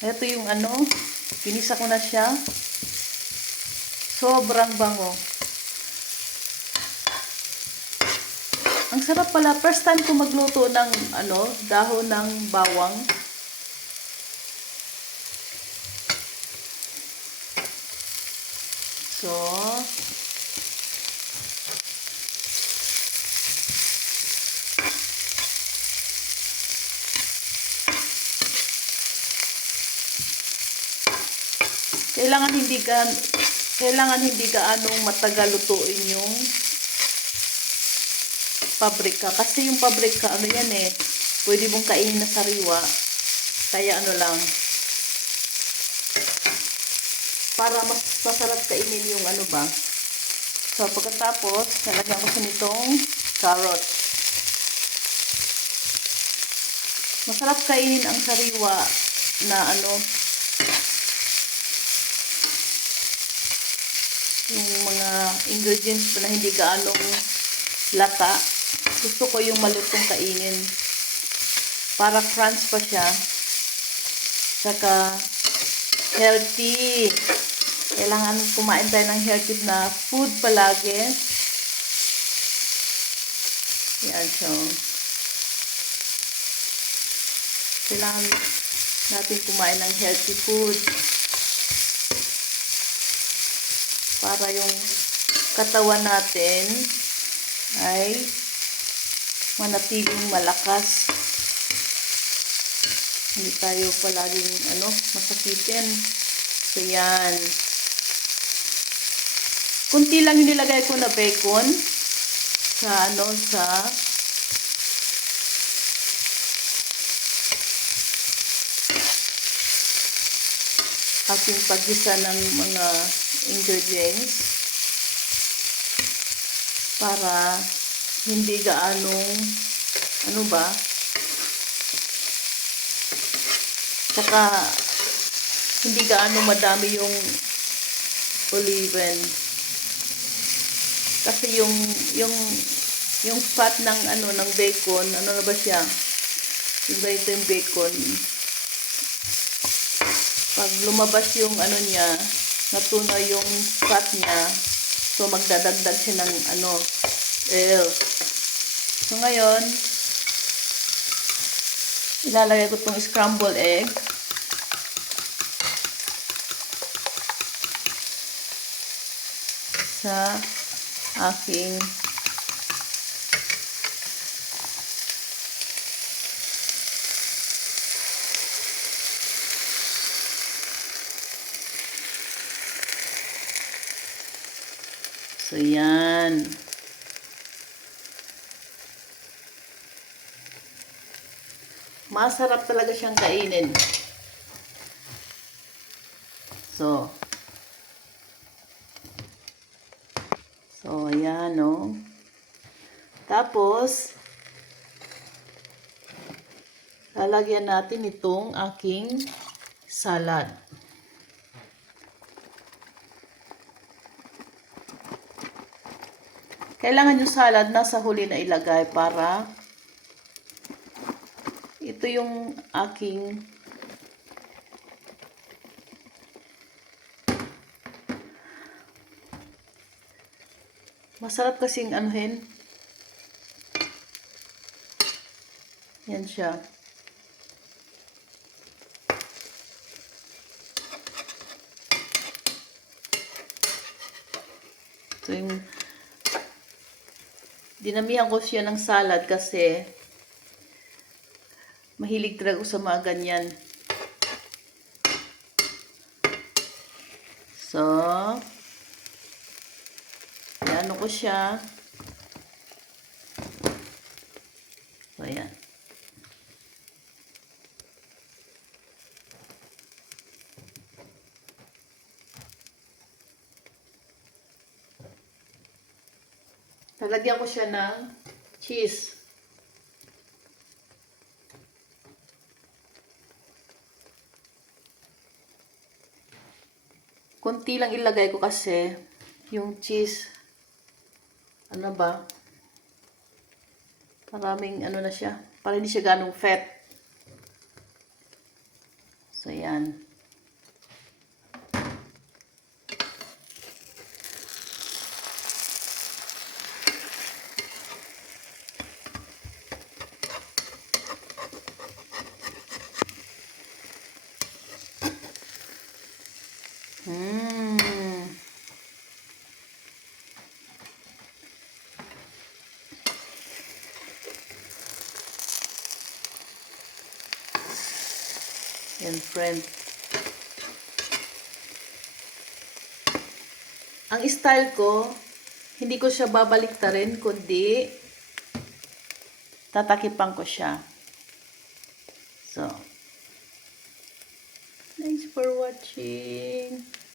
Ito yung ano, pinisa ko na siya. Sobrang bango. Ang sarap pala. First time ko magluto ng ano, dahon ng bawang. So, kailangan hindi gaanong matagal lutuin yung pabrika. Kasi yung pabrika, ano yan eh, pwede mong kainin na sariwa. Kaya ano lang, para mas masarap kainin yung ano ba. So, pagkatapos, nalagyan ko sa nitong carrot. Masarap kainin ang sariwa na ano, yung mga ingredients na hindi gaanong lata. Gusto ko yung malutong kainin. Para crunch pa siya. Saka healthy. Kailangan kumain tayo ng healthy na food palagi. Yan, so. Kailangan natin kumain ng healthy food. Para yung katawan natin ay manatiling malakas. Hindi tayo palaging masakitin. So yan. Kunti lang yung nilagay ko na bacon sa aking paggisa ng mga ingredients para hindi gaanong saka hindi gaanong madami yung oliven kasi yung fat ng ng bacon, na ba siya, ito yung bacon, pag lumabas yung niya, natunaw yung fat niya, so magdadagdag siya ng oil. So ngayon, ilalagay ko itong scrambled egg. Sa aking so yan. Masarap talaga siyang kainin. So ayan, no? Tapos, lalagyan natin itong aking salad. Kailangan yung salad nasa huli na ilagay para ito yung aking masarap kasing anuhin. Yan siya. So yung dinamihan ko siya ng salad kasi mahilig talaga sa mga ganyan. So, ano ko siya. So, ayan. Lalagyan ko siya ng cheese. Kunti lang ilagay ko kasi yung cheese, maraming na siya, para hindi siya ganong fat. So, yan. Yan, friend. Ang style ko, hindi ko siya babaliktarin, kundi tatakipan ko siya. So, thanks for watching.